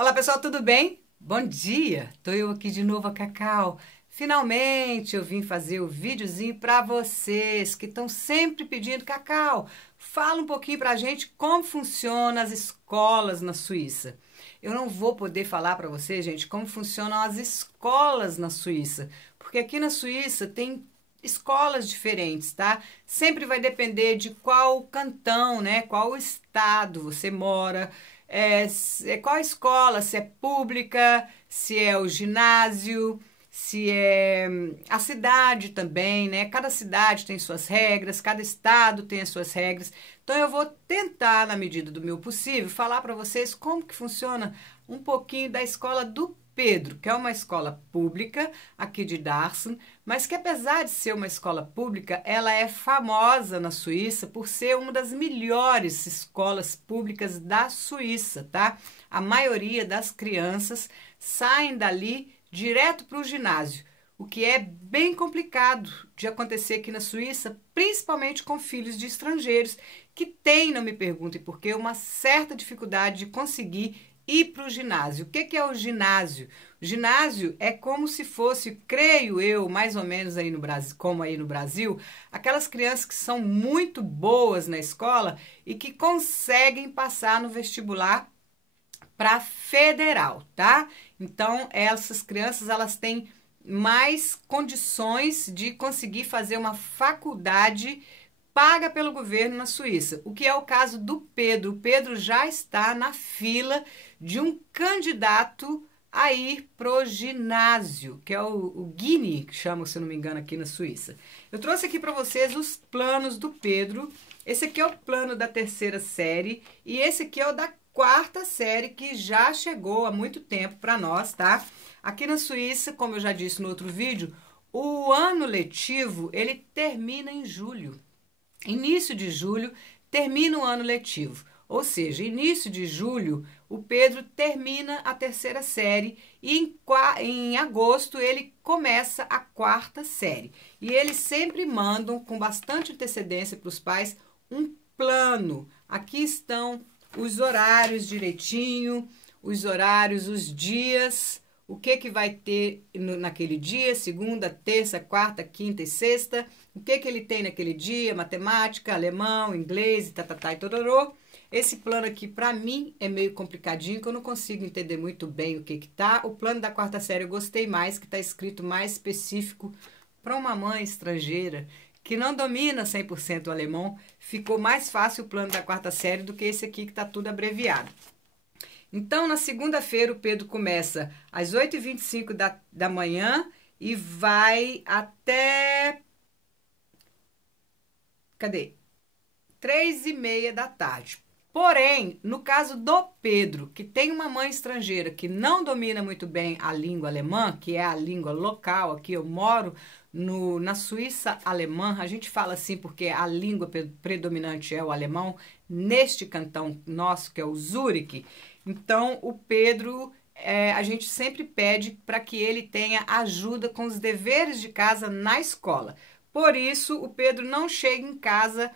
Olá pessoal, tudo bem? Bom dia! Tô eu aqui de novo, a Cacau. Finalmente eu vim fazer o videozinho para vocês que estão sempre pedindo: Cacau, fala um pouquinho pra gente como funcionam as escolas na Suíça. Eu não vou poder falar para vocês, gente, como funcionam as escolas na Suíça, porque aqui na Suíça tem escolas diferentes, tá? Sempre vai depender de qual cantão, né? Qual estado você mora. Qual escola, se é pública, se é o ginásio, se é a cidade também, né? Cada cidade tem suas regras, cada estado tem as suas regras. Então eu vou tentar, na medida do meu possível, falar para vocês como que funciona um pouquinho da escola do Pedro, que é uma escola pública aqui de Darsen, mas que apesar de ser uma escola pública, ela é famosa na Suíça por ser uma das melhores escolas públicas da Suíça, tá? A maioria das crianças saem dali direto para o ginásio, o que é bem complicado de acontecer aqui na Suíça, principalmente com filhos de estrangeiros que têm, não me perguntem por quê, uma certa dificuldade de conseguir ir para o ginásio. O que é o ginásio? O ginásio é como se fosse, creio eu, mais ou menos aí no Brasil, como aí no Brasil, aquelas crianças que são muito boas na escola e que conseguem passar no vestibular para federal, tá? Então, essas crianças, elas têm mais condições de conseguir fazer uma faculdade paga pelo governo na Suíça, o que é o caso do Pedro. O Pedro já está na fila de um candidato a ir pro ginásio, que é o Gini, que chama, se não me engano, aqui na Suíça. Eu trouxe aqui para vocês os planos do Pedro. Esse aqui é o plano da terceira série e esse aqui é o da quarta série, que já chegou há muito tempo para nós, tá? Aqui na Suíça, como eu já disse no outro vídeo, o ano letivo, ele termina em julho. Início de julho termina o ano letivo, ou seja, início de julho o Pedro termina a terceira série e em agosto ele começa a quarta série. E eles sempre mandam com bastante antecedência para os pais um plano. Aqui estão os horários direitinho, os horários, os dias, o que vai ter naquele dia, segunda, terça, quarta, quinta e sexta, o que ele tem naquele dia, matemática, alemão, inglês, e tororô. Esse plano aqui, para mim, é meio complicadinho, que eu não consigo entender muito bem o que tá. O plano da quarta série eu gostei mais, que tá escrito mais específico para uma mãe estrangeira, que não domina 100% o alemão. Ficou mais fácil o plano da quarta série do que esse aqui, que tá tudo abreviado. Então, na segunda-feira, o Pedro começa às 8h25 da manhã e vai até... Cadê? 3h30 da tarde. Porém, no caso do Pedro, que tem uma mãe estrangeira que não domina muito bem a língua alemã, que é a língua local, aqui eu moro na Suíça alemã, a gente fala assim porque a língua predominante é o alemão, neste cantão nosso, que é o Zurique. Então, o Pedro, a gente sempre pede para que ele tenha ajuda com os deveres de casa na escola. Por isso, o Pedro não chega em casa,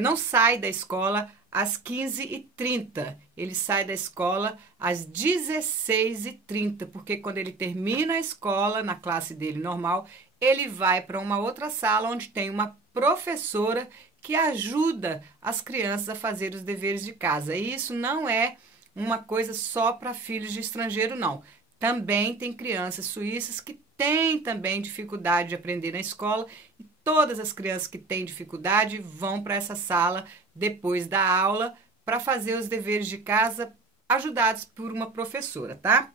não sai da escola às 15h30. Ele sai da escola às 16h30, porque quando ele termina a escola, na classe dele normal, ele vai para uma outra sala onde tem uma professora que ajuda as crianças a fazer os deveres de casa. E isso não é uma coisa só para filhos de estrangeiro, não. Também tem crianças suíças que têm também dificuldade de aprender na escola e todas as crianças que têm dificuldade vão para essa sala depois da aula para fazer os deveres de casa ajudados por uma professora, tá?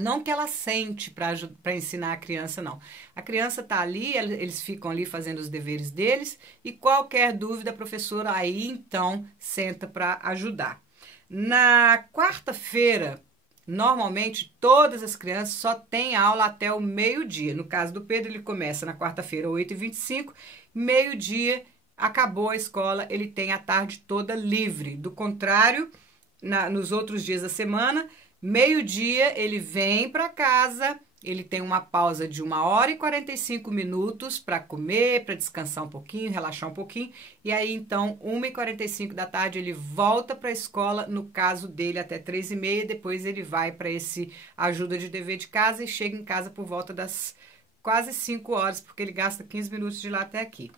Não que ela sente para ensinar a criança, não. A criança está ali, eles ficam ali fazendo os deveres deles e qualquer dúvida a professora aí então senta para ajudar. Na quarta-feira, normalmente todas as crianças só têm aula até o meio-dia. No caso do Pedro, ele começa na quarta-feira, 8h25, meio-dia, acabou a escola, ele tem a tarde toda livre. Do contrário, nos outros dias da semana, meio-dia ele vem para casa, ele tem uma pausa de 1h45 para comer, para descansar um pouquinho, relaxar um pouquinho. E aí, então, 1h45 da tarde, ele volta para a escola, no caso dele, até 3h30. Depois ele vai para esse ajuda de dever de casa e chega em casa por volta das quase 5 horas, porque ele gasta 15 minutos de lá até aqui.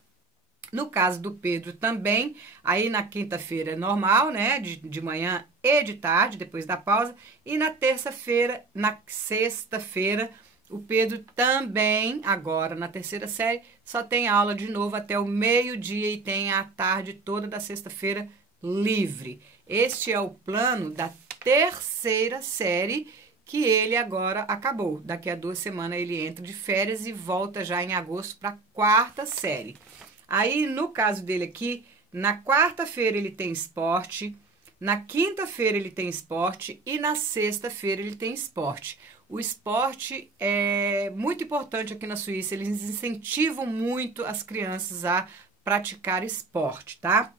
No caso do Pedro também, aí na quinta-feira é normal, né? De manhã e de tarde, depois da pausa. E na terça-feira, na sexta-feira, o Pedro também, agora na terceira série, só tem aula de novo até o meio-dia e tem a tarde toda da sexta-feira livre. Este é o plano da terceira série que ele agora acabou. Daqui a 2 semanas ele entra de férias e volta já em agosto para a quarta série. Aí, no caso dele aqui, na quarta-feira ele tem esporte, na quinta-feira ele tem esporte e na sexta-feira ele tem esporte. O esporte é muito importante aqui na Suíça, eles incentivam muito as crianças a praticar esporte, tá?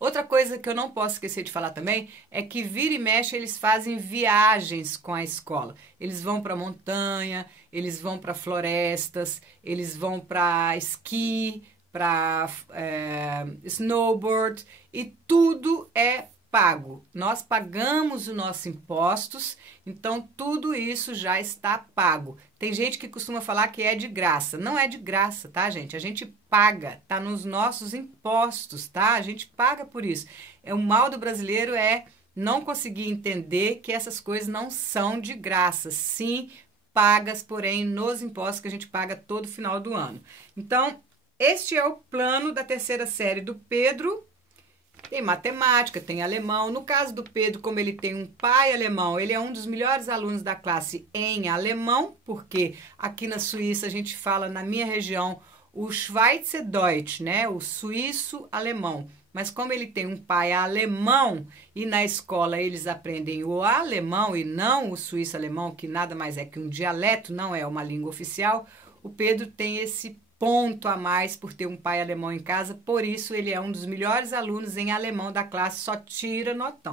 Outra coisa que eu não posso esquecer de falar também é que vira e mexe eles fazem viagens com a escola. Eles vão para montanha, eles vão para florestas, eles vão para esqui, para snowboard e tudo é pago. Nós pagamos os nossos impostos, então tudo isso já está pago. Tem gente que costuma falar que é de graça. Não é de graça, tá, gente? A gente paga, tá nos nossos impostos, tá? A gente paga por isso. O mal do brasileiro é não conseguir entender que essas coisas não são de graça. Sim, pagas, porém, nos impostos que a gente paga todo final do ano. Então, este é o plano da terceira série do Pedro. Tem matemática, tem alemão. No caso do Pedro, como ele tem um pai alemão, ele é um dos melhores alunos da classe em alemão, porque aqui na Suíça a gente fala, na minha região, o Schweizerdeutsch, né? O suíço alemão. Mas como ele tem um pai alemão e na escola eles aprendem o alemão e não o suíço alemão, que nada mais é que um dialeto, não é uma língua oficial, o Pedro tem esse ponto a mais por ter um pai alemão em casa, por isso ele é um dos melhores alunos em alemão da classe, só tira notão.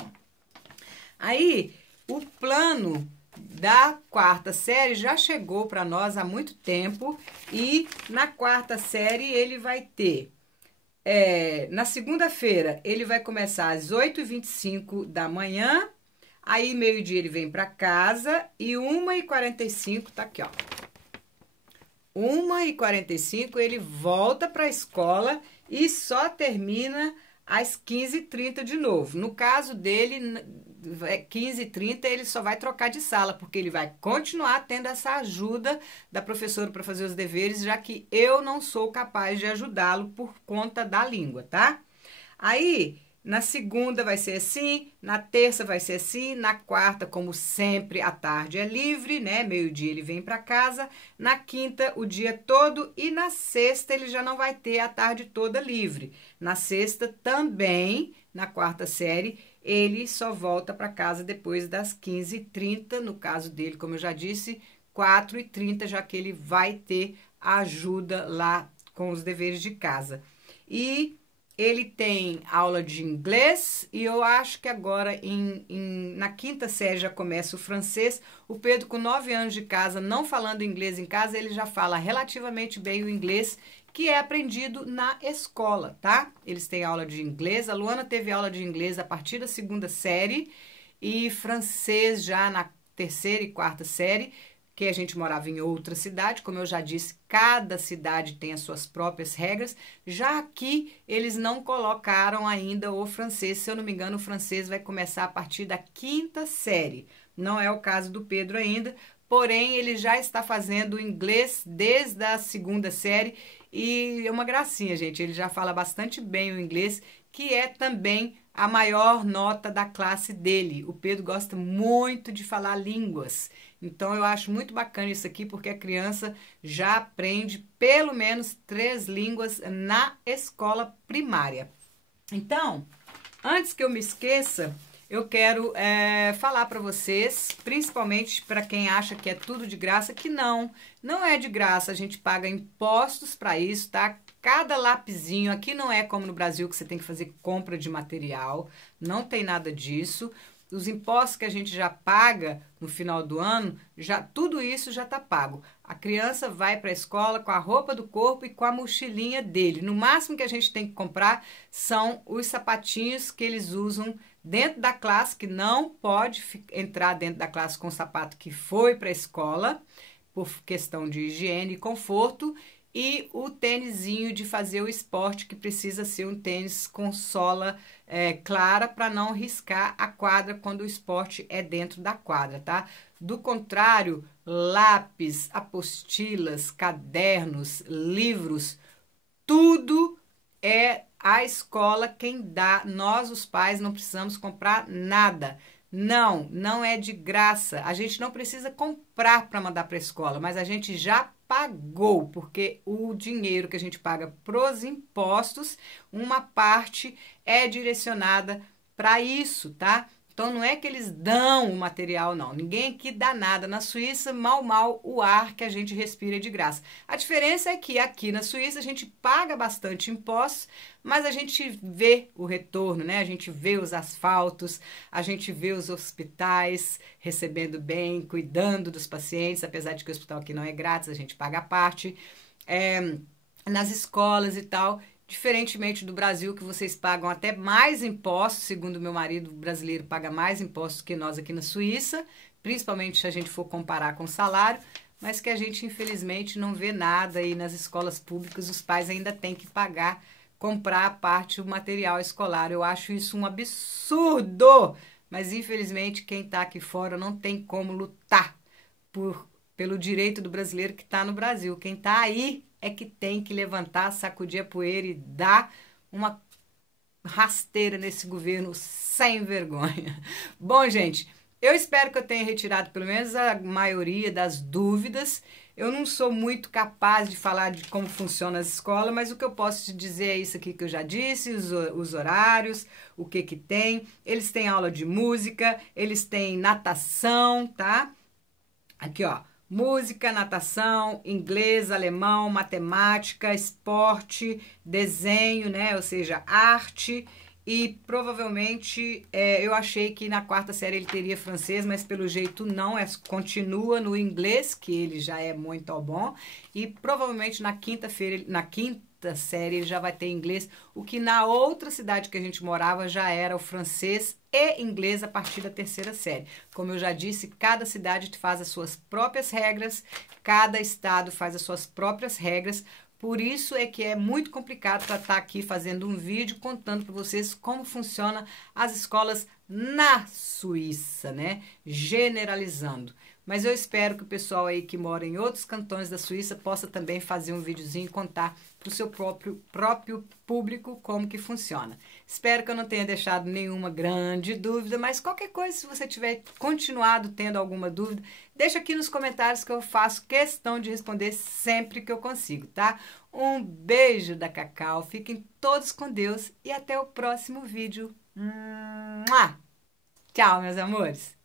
Aí, o plano da quarta série já chegou para nós há muito tempo e na quarta série ele vai ter, na segunda-feira ele vai começar às 8h25 da manhã, aí meio-dia ele vem para casa e 1h45, tá aqui ó. 1h45 ele volta para a escola e só termina às 15h30 de novo. No caso dele, 15h30 ele só vai trocar de sala, porque ele vai continuar tendo essa ajuda da professora para fazer os deveres, já que eu não sou capaz de ajudá-lo por conta da língua, tá? Aí, na segunda vai ser assim, na terça vai ser assim, na quarta, como sempre, à tarde é livre, né? Meio-dia ele vem para casa, na quinta o dia todo e na sexta ele já não vai ter a tarde toda livre. Na sexta também, na quarta série, ele só volta para casa depois das 15h30, no caso dele, como eu já disse, 4h30, já que ele vai ter ajuda lá com os deveres de casa. E ele tem aula de inglês e eu acho que agora na quinta série já começa o francês. O Pedro, com 9 anos de casa, não falando inglês em casa, ele já fala relativamente bem o inglês, que é aprendido na escola, tá? Eles têm aula de inglês. A Luana teve aula de inglês a partir da segunda série e francês já na terceira e quarta série, que a gente morava em outra cidade, como eu já disse, cada cidade tem as suas próprias regras. Já aqui, eles não colocaram ainda o francês. Se eu não me engano, o francês vai começar a partir da quinta série. Não é o caso do Pedro ainda, porém, ele já está fazendo inglês desde a segunda série e é uma gracinha, gente. Ele já fala bastante bem o inglês, que é também a maior nota da classe dele. O Pedro gosta muito de falar línguas. Então, eu acho muito bacana isso aqui, porque a criança já aprende pelo menos 3 línguas na escola primária. Então, antes que eu me esqueça, eu quero falar para vocês, principalmente para quem acha que é tudo de graça, que não é de graça. A gente paga impostos para isso, tá? Cada lapisinho, aqui não é como no Brasil que você tem que fazer compra de material, não tem nada disso. os impostos que a gente já paga no final do ano, tudo isso já está pago. A criança vai para a escola com a roupa do corpo e com a mochilinha dele. No máximo que a gente tem que comprar são os sapatinhos que eles usam dentro da classe, que não pode entrar dentro da classe com o sapato que foi para a escola, por questão de higiene e conforto, e o tênisinho de fazer o esporte, que precisa ser um tênis com sola clara para não riscar a quadra quando o esporte é dentro da quadra, tá? Do contrário, lápis, apostilas, cadernos, livros, tudo é a escola quem dá. Nós, os pais, não precisamos comprar nada. Não é de graça. A gente não precisa comprar para mandar para a escola, mas a gente já pagou, porque o dinheiro que a gente paga pros impostos, uma parte é direcionada para isso, tá? Então não é que eles dão o material, não. Ninguém aqui dá nada. Na Suíça, mal o ar que a gente respira é de graça. A diferença é que aqui na Suíça a gente paga bastante impostos, mas a gente vê o retorno, né? A gente vê os asfaltos, a gente vê os hospitais recebendo bem, cuidando dos pacientes, apesar de que o hospital aqui não é grátis, a gente paga a parte. Nas escolas e tal. Diferentemente do Brasil, que vocês pagam até mais impostos, segundo meu marido, o brasileiro paga mais impostos que nós aqui na Suíça, principalmente se a gente for comparar com o salário, mas que a gente, infelizmente, não vê nada aí nas escolas públicas, os pais ainda têm que pagar, comprar a parte do material escolar. Eu acho isso um absurdo, mas infelizmente quem está aqui fora não tem como lutar pelo direito do brasileiro que está no Brasil. Quem está aí é que tem que levantar, sacudir a poeira e dar uma rasteira nesse governo sem vergonha. Bom, gente, eu espero que eu tenha retirado pelo menos a maioria das dúvidas. Eu não sou muito capaz de falar de como funciona as escolas, mas o que eu posso te dizer é isso aqui que eu já disse, os horários, o que tem. Eles têm aula de música, eles têm natação, tá? Aqui, ó. Música, natação, inglês, alemão, matemática, esporte, desenho, né? Ou seja, arte. E provavelmente eu achei que na quarta série ele teria francês, mas pelo jeito não, continua no inglês, que ele já é muito bom. E provavelmente na quinta série ele já vai ter inglês, o que na outra cidade que a gente morava já era o francês e inglês a partir da terceira série. Como eu já disse, cada cidade faz as suas próprias regras, cada estado faz as suas próprias regras. Por isso é que é muito complicado para estar aqui fazendo um vídeo contando para vocês como funciona as escolas na Suíça, né? Generalizando. Mas eu espero que o pessoal aí que mora em outros cantões da Suíça possa também fazer um videozinho e contar para o seu próprio público como que funciona. Espero que eu não tenha deixado nenhuma grande dúvida, mas qualquer coisa, se você tiver continuado tendo alguma dúvida, deixa aqui nos comentários que eu faço questão de responder sempre que eu consigo, tá? Um beijo da Cacau, fiquem todos com Deus e até o próximo vídeo. Tchau, meus amores!